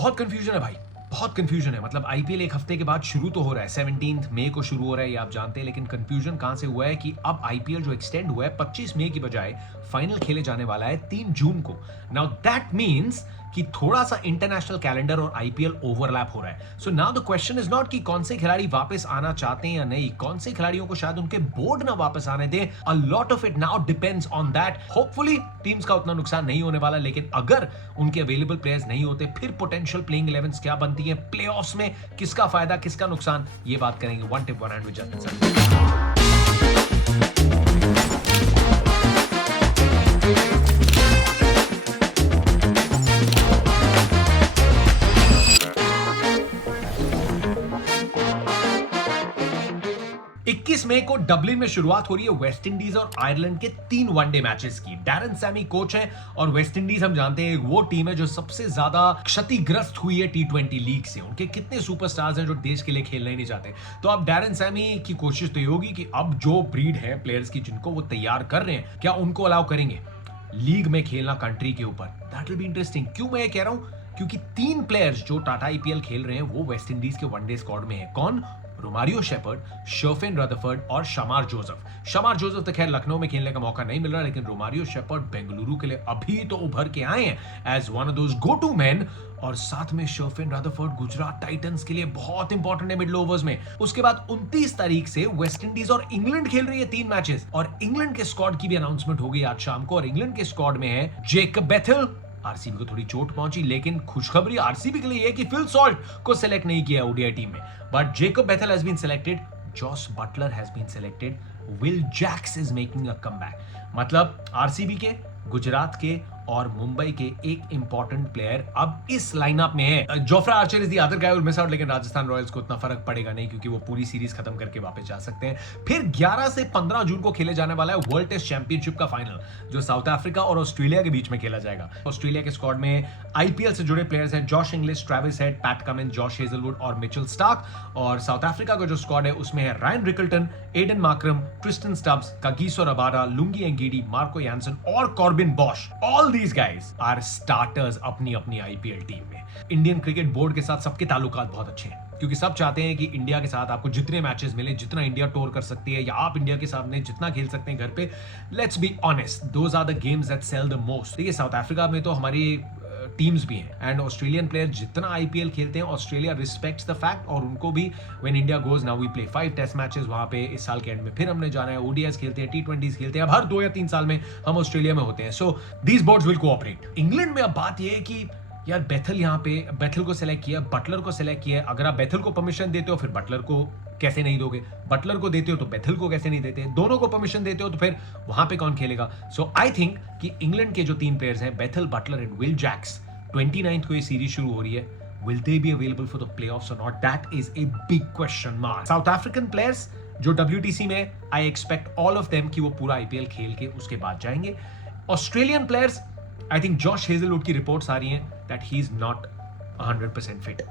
बहुत कंफ्यूजन है भाई, बहुत कंफ्यूजन है। मतलब आईपीएल एक हफ्ते के बाद शुरू तो हो रहा है, 17 मई को शुरू हो रहा है, ये आप जानते हैं। लेकिन कंफ्यूजन कहां से हुआ है कि अब आईपीएल जो एक्सटेंड हुआ है 25 मई की बजाय फाइनल खेले जाने वाला है 3 जून को। नाउ दैट मींस कि थोड़ा सा इंटरनेशनल कैलेंडर और आईपीएल ओवरलैप हो रहा है। So now the question is not कि कौन से खिलाड़ी वापस आना चाहते हैं या नहीं, कौन से खिलाड़ियों को शायद उनके बोर्ड ना वापस आने दें। A lot of it now depends on that. Hopefully teams का उतना नुकसान नहीं होने वाला, लेकिन अगर उनके अवेलेबल प्लेयर्स नहीं होते फिर पोटेंशियल प्लेइंग 11s क्या बनती है, प्लेऑफ्स में किसका फायदा किसका नुकसान, ये बात करेंगे one tip one hand with Jatin sir. 21 मई को डबलिन में शुरुआत हो रही है वेस्ट इंडीज और आयरलैंड के 3 वनडे मैचेस की। डैरन सैमी कोच हैं और वेस्ट इंडीज हम जानते हैं वो टीम है जो सबसे ज्यादा क्षतिग्रस्त हुई है टी20 लीग से। उनके कितने सुपरस्टार्स हैं जो देश के लिए खेलना ही नहीं चाहते। तो अब डैरन सैमी की कोशिश तो ये होगी कि अब जो ब्रीड है प्लेयर्स की जिनको वो तैयार कर रहे हैं, क्या उनको अलाउ करेंगे लीग में खेलना कंट्री के ऊपर। That will be interesting. क्यों मैं ये कह रहा हूं, क्योंकि 3 प्लेयर्स जो टाटा आईपीएल खेल रहे हैं वो वेस्ट इंडीज के वनडे स्क्वाड में है। कौन? रोमारियो शेपर्ड, शर्फिन रदरफोर्ड और शमार जोसेफ। शमार जोसेफ तो खैर लखनऊ में खेलने का मौका नहीं मिल रहा, लेकिन रोमारियो शेपर्ड बेंगलुरु के लिए अभी तो उभर के आए हैं as one of those go to man. और साथ में शर्फिन रदरफोर्ड गुजरात टाइटंस के लिए बहुत इंपॉर्टेंट है मिडिल ओवर्स में। उसके बाद 29 तारीख से वेस्ट इंडीज और इंग्लैंड खेल रही है 3 मैचेस, और इंग्लैंड के स्क्वाड की भी अनाउंसमेंट हो गई आज शाम को। और इंग्लैंड के स्क्वाड में है जेकब बेथेल। आरसीबी को थोड़ी चोट पहुंची, लेकिन खुशखबरी आरसीबी के लिए है कि फिल सॉल्ट को सिलेक्ट नहीं किया ओडीआई टीम में, but Jacob Bethell has been selected, Jos Buttler has been selected, Will Jacks is making a comeback. मतलब आरसीबी के, गुजरात के और मुंबई के एक इंपॉर्टेंट प्लेयर अब इस लाइनअप में है। Jofra Archer is the other guy will miss out, लेकिन राजस्थान रॉयल्स को उतना फर्क पड़ेगा नहीं क्योंकि वो पूरी सीरीज खत्म करके वापस जा सकते हैं। फिर 11 से 15 जून को खेले जाने वाला है वर्ल्ड टेस्ट चैंपियनशिप का फाइनल, जो साउथ अफ्रीका और ऑस्ट्रेलिया के बीच में खेला जाएगा। ऑस्ट्रेलिया के स्क्वाड में आईपीएल से जुड़े प्लेयर्स हैं Josh Inglis, Travis Head, Pat Cummins, Josh Hazlewood और मिचेल स्टार्क। और साउथ अफ्रीका का जो स्क्वाड है उसमें है Ryan Rickelton, Aiden Markram, Tristan Stubbs, Kagiso Rabada, Lungi Ngidi, Marco Jansen और Corbin Bosch. All these guys are starters अपनी अपनी आईपीएल टीम में। इंडियन क्रिकेट बोर्ड के साथ सबके ताल्लुकात बहुत अच्छे हैं, क्योंकि सब चाहते हैं कि इंडिया के साथ आपको जितने मैचेस मिले, जितना इंडिया टूर कर सकती है या आप इंडिया के सामने जितना खेल सकते हैं घर पे। Let's be honest, those are the games that sell the most. देखिए साउथ अफ्रीका में तो हमारी टीम्स भी हैं, एंड ऑस्ट्रेलियन प्लेयर जितना आईपीएल खेलते हैं ऑस्ट्रेलिया रिस्पेक्ट्स द फैक्ट, और उनको भी when India goes now we play 5 test matches वहां पे इस साल के एंड में, फिर हमने जाना है, ओडीआईस खेलते हैं, टी20s खेलते हैं, अब हर 2 या 3 साल में हम ऑस्ट्रेलिया में होते हैं। So these boards will cooperate. England में अब बात यह है कि यार बेथल यहाँ पे, बेथल को सिलेक्ट किया, बटलर को सिलेक्ट किया। अगर आप बेथल को परमिशन देते हो फिर बटलर को कैसे नहीं दोगे, बटलर को देते हो तो बेथल को कैसे नहीं देते, दोनों को परमिशन देते हो तो फिर वहां पे कौन खेलेगा। सो आई थिंक कि इंग्लैंड के जो 3 प्लेयर्स हैं Bethell, Buttler and Will Jacks, 29th को ये सीरीज शुरू हो रही है, will they be available for the playoffs or not? That is a big question mark. South African players जो WTC में, I expect all of them कि वो पूरा आईपीएल खेल के उसके बाद जाएंगे। Australian players, I think Josh Hazelwood की रिपोर्ट्स आ रही हैं that he is not 100% fit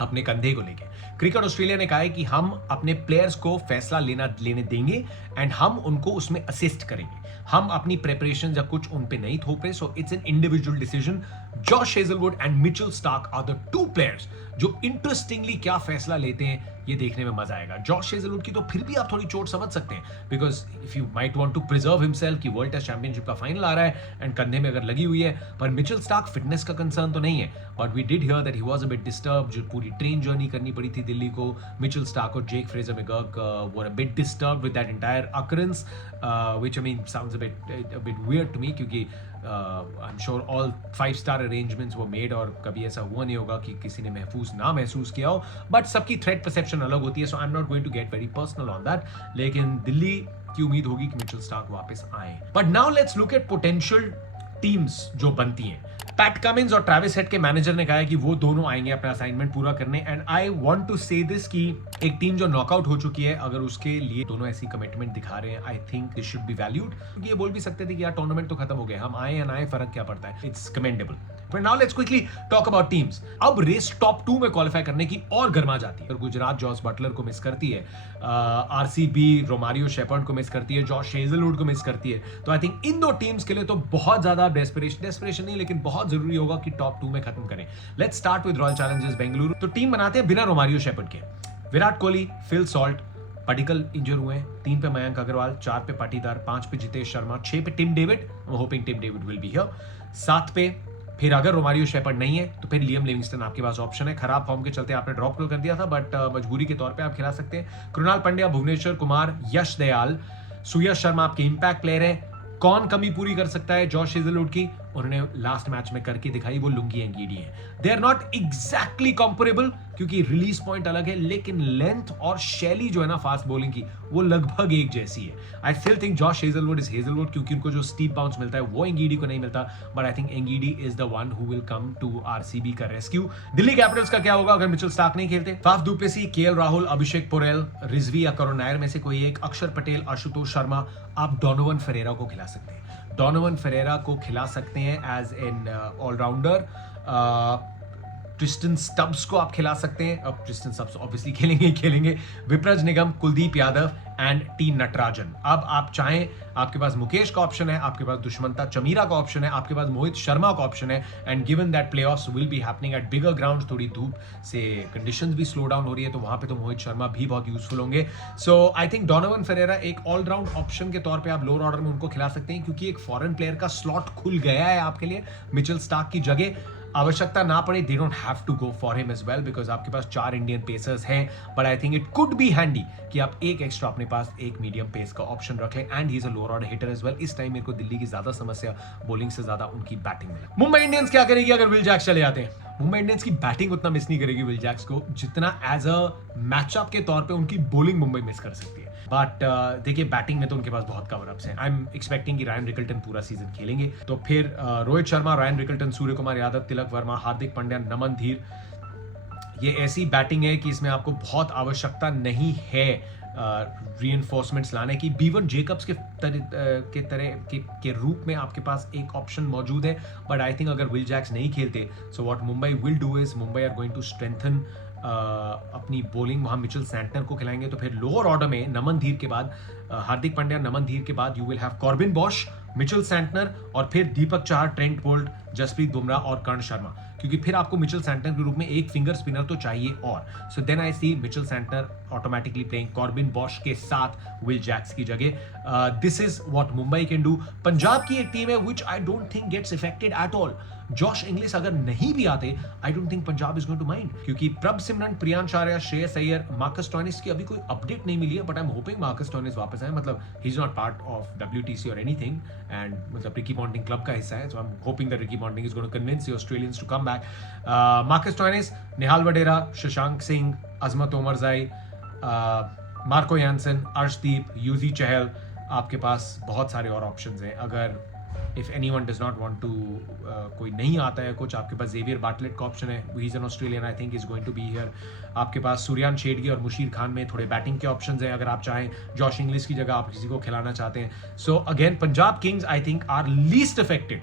अपने कंधे को लेके। क्रिकेट ऑस्ट्रेलिया ने कहा है कि हम अपने प्लेयर्स को फैसला लेने देंगे एंड हम उनको उसमें असिस्ट करेंगे, हम अपनी प्रेपरेशन या कुछ उन पे नहीं थोप रहे। So it's an individual decision. Josh Hazlewood and Mitchell Starc are the 2 players जो इंटरेस्टिंगली क्या फैसला लेते हैं ये देखने में मजा आएगा। जॉश हेजलवुड की तो फिर भी आप थोड़ी चोट समझ सकते हैं, because if you might want to preserve himself कि वर्ल्ड टेस्ट चैंपियनशिप का फाइनल आ रहा है एंड कंधे में अगर लगी हुई है। पर मिचेल स्टार्क फिटनेस का कंसर्न तो नहीं है, but we did hear that he was a bit disturb. जो पूरी ट्रेन जर्नी करनी पड़ी थी दिल्ली को, मिचेल स्टार्क और Jake Fraser McGurk were a bit disturbed with that entire occurrence, which I mean sounds a bit weird to me, क्योंकि I'm sure all 5-star arrangements were made और कभी ऐसा हुआ नहीं होगा कि किसी ने महफूज ना महसूस किया हो, बट सबकी थ्रेट परसेप्शन अलग होती है। So I am not going to get very personal on that, लेकिन दिल्ली की उम्मीद होगी कि मिचेल स्टार्क वापस आए। But now let's look at potential teams जो बनती हैं। पैट कमिंस और ट्रेविस हेड के मैनेजर ने कहा है कि वो दोनों आएंगे अपना असाइनमेंट पूरा करने, एंड आई वांट टू से दिस कि एक टीम जो नॉकआउट हो चुकी है अगर उसके लिए दोनों ऐसी कमिटमेंट दिखा रहे हैं, I think this should be valued. ये बोल भी सकते थे कि यार टूर्नामेंट तो खत्म हो गया, हम आए या ना आए फर्क क्या पड़ता है, it's commendable. But now let's quickly talk about teams. अब रेस टॉप 2 में क्वालिफाई करने की और गर्मा जाती है और गुजरात जॉस बटलर को मिस करती है, आरसीबी रोमारियो शेपर्ड को मिस करती है, जॉश हेजलवुड को मिस करती है. तो आई थिंक इन दो टीम्स के लिए तो बहुत ज्यादा डेस्परेशन नहीं, लेकिन बहुत जरूरी होगा कि टॉप 2 में खत्म करें. Let's start with royal Challengers Bengaluru. तो टीम बनाते हैं बिना रोमारियो शेपर्ड के. विराट कोहली, फिल सॉल्ट, पडिकल इंजर हुए, 3 पे मयंक अग्रवाल, 4 पे पाटीदार, 5 पे जितेश शर्मा, 6 पे Tim David. I am hoping Tim David will be here. 7 पे फिर अगर रोमारियो शेपर्ड नहीं है तो फिर लियम लिविंगस्टन आपके पास ऑप्शन है. खराब फॉर्म के चलते आपने ड्रॉप कर दिया था, बट मजबूरी के तौर पे आप खिला सकते हैं. कृणाल पंड्या, भुवनेश्वर कुमार, यश दयाल, सुयश शर्मा आपके इंपैक्ट प्लेयर है. कौन कमी पूरी कर सकता है जॉश हेजलवुड की? उन्होंने लास्ट मैच में करके दिखाई, वो लुंगी एंगीडी है. They are not exactly comparable क्योंकि रिलीज पॉइंट अलग है, लेकिन लेंथ और शैली जो है ना फास्ट बॉलिंग की वो लगभग एक जैसी है. I still think Josh Hazlewood is Hazlewood क्योंकि उनको जो स्टीप बाउंस मिलता है वो एंगीडी को नहीं मिलता. But I think Ngidi is the one who will come to RCB का रेस्क्यू. दिल्ली कैपिटल्स का क्या होगा अगर मिचेल स्टार्क नहीं खेलते? Faf du Plessis, KL Rahul, Abhishek Porel, Rizvi या करुण नायर में से कोई एक, अक्षर पटेल, आशुतोष शर्मा. आप डोनोवन फेरेरा को खिला सकते हैं. डोनोवन फेरेरा को खिला सकते हैं as an allrounder. Tristan Stubbs को आप खिला सकते हैं. अब ट्रिस्टन स्टब्स ऑब्वियसली खेलेंगे. विप्रज निगम, कुलदीप यादव एंड टी नटराजन. अब आप चाहें, आपके पास मुकेश का ऑप्शन है, आपके पास दुष्मंता चमीरा का ऑप्शन है, आपके पास मोहित शर्मा का ऑप्शन है. And given that playoffs will be happening at bigger grounds, थोड़ी धूप से कंडीशंस भी स्लो डाउन हो रही है, तो वहां पे तो मोहित शर्मा भी बहुत यूजफुल होंगे. सो आई थिंक डोनोवन फेरेरा एक ऑलराउंड ऑप्शन के तौर पे आप लोअर ऑर्डर में उनको खिला सकते हैं क्योंकि एक फॉरेन प्लेयर का स्लॉट खुल गया है आपके लिए मिचेल स्टार्क की जगह. आवश्यकता ना पड़े, they don't have to go for him as well because आपके पास 4 इंडियन पेसर्स हैं. But I think it could be handy कि आप एक एक्स्ट्रा अपने पास एक मीडियम पेस का ऑप्शन रख लें. And he is a lower order hitter as well. इस टाइम मेरे को दिल्ली की ज्यादा समस्या बॉलिंग से ज्यादा उनकी बैटिंग में. मुंबई इंडियंस क्या करेगी अगर विल जैक्स चले जाते हैं? मुंबई इंडियंस की बैटिंग उतना मिस नहीं करेगी विल जैक्स को जितना एज अ मैचअप के तौर पे उनकी बॉलिंग मुंबई मिस कर सकती है. बट देखिए बैटिंग में तो उनके पास बहुत कवर अप्स हैं. आई एम एक्सपेक्टिंग कि रायन रिकल्टन पूरा सीजन खेलेंगे. तो फिर रोहित शर्मा, रायन रिकल्टन, सूर्य कुमार यादव, तिलक वर्मा, हार्दिक पांड्या, नमन धीर. ये ऐसी बैटिंग है कि इसमें आपको बहुत आवश्यकता नहीं है रीइंफोर्समेंट्स लाने की. बीवन जेकब्स के रूप में आपके पास एक ऑप्शन मौजूद है. बट आई थिंक अगर विल जैक्स नहीं खेलते, so what Mumbai will do is Mumbai are going to strengthen अपनी बॉलिंग. वहां मिचेल सैंटनर को खिलाएंगे. तो फिर लोअर ऑर्डर में नमन धीर के बाद हार्दिक पांड्या, नमन धीर के बाद you will have Corbin Bosch, Mitchell Santner और फिर दीपक चाहर, ट्रेंट बोल्ट, जसप्रीत बुमराह और कर्ण शर्मा. क्योंकि फिर आपको मिचेल सैंटनर के रूप में एक फिंगर स्पिनर तो चाहिए और. So then I see Mitchell Santner automatically playing Corbin Bosch के साथ विल जैक्स की जगह. This is what Mumbai can do. Punjab की एक टीम है which I don't think gets affected at all. Josh Inglis अगर नहीं भी आते, I don't think Punjab is going to mind क्योंकि Prabhsimran, Priyansh Arya, Shreyas Iyer, Marcus Stoinis की अभी कोई अपडेट नहीं मिली है. But I am hoping Marcus Stoinis वापस आए. मतलब ही is not part of WTC और एनीथिंग एंड मतलब रिकी पॉन्टिंग क्लब का हिस्सा है. So I am hoping that Ricky Ponting is going to convince the Australians to come back. Marcus Stoinis, Nehal Wadhera, Shashank Singh, Azmat Omarzai, Marco Jansen, Arshdeep, Yuzi Chahal. आपके पास बहुत सारे और ऑप्शंस हैं. अगर if anyone does not want to कोई नहीं आता है कुछ, आपके पास जेवियर बाटलेट का ऑप्शन है. He is an Australian, I think is going to be here. आपके पास सूर्यान शेडगी और मुशीर खान में थोड़े बैटिंग के ऑप्शंस हैं अगर आप चाहें. जॉश इंग्लिश की जगह आप किसी को खिलाना चाहते हैं. So again Punjab Kings I think are least affected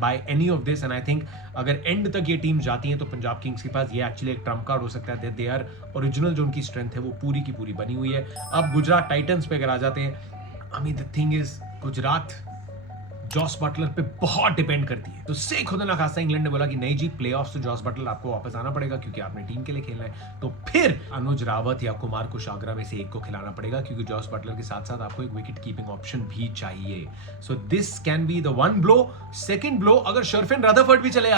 by any of this and I think अगर एंड तक ये टीम जाती हैं तो पंजाब किंग्स के पास ये एक्चुअली एक ट्रम्प कार्ड हो सकता है. दे आर ओरिजिनल, जो उनकी स्ट्रेंथ है वो पूरी की पूरी बनी हुई है. अब गुजरात टाइटंस पे अगर आ जाते हैं, I mean the thing is Gujarat Jos Buttler पे बहुत डिपेंड करती है. तो से खुदा ना खासा इंग्लैंड ने बोला कि नहीं जी, प्लेऑफ्स तो जॉस बटलर आपको वापस आना पड़ेगा क्योंकि आपने टीम के लिए खेलना है. तो फिर अनुज रावत या कुमार कुशाग्रा में से एक को खिलाना पड़ेगा क्योंकि जॉस बटलर के साथ साथ आपको एक विकेट कीपिंग ऑप्शन भी चाहिए. So this can be the one blow. Second blow, अगर शर्फिन रदरफोर्ड भी चले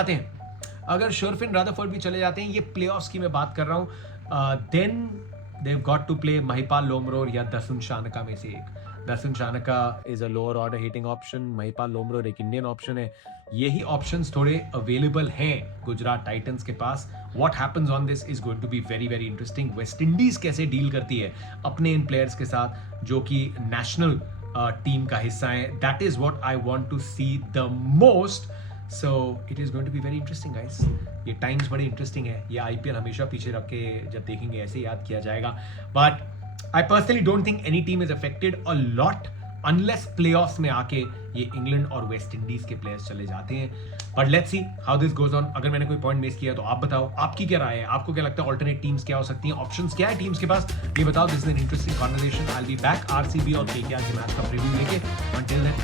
जाते हैं, ये प्लेऑफ्स की मैं बात कर रहा हूं, then they've got to play Mahipal Lomror या दसुन शानका में से एक. Dasun Shanaka is a lower order hitting option, Mahipal Lomror एक इंडियन ऑप्शन है. यही ऑप्शंस थोड़े अवेलेबल हैं गुजरात टाइटंस के पास. What happens on this is going to be very very interesting. West Indies कैसे डील करती है अपने इन प्लेयर्स के साथ जो कि नेशनल टीम का हिस्सा है. That is what I want to see the most. So it is going to be very interesting guys. ये टाइम्स बड़े इंटरेस्टिंग है. ये IPL हमेशा पीछे रख के जब देखेंगे ऐसे याद किया जाएगा. But I personally don't think any team is affected a lot. Unless playoffs में आके ये इंग्लैंड और वेस्ट इंडीज के प्लेयर्स चले जाते हैं। But let's see how this goes on. अगर मैंने कोई पॉइंट मिस किया तो आप बताओ, आपकी क्या राय है, आपको क्या लगता है ऑल्टरनेट टीम्स क्या हो सकती हैं, ऑप्शंस क्या है टीम्स के पास, ये बताओ। This is an interesting conversation. I will be back RCB और केकेआर के मैच का प्रीव्यू लेके। Until then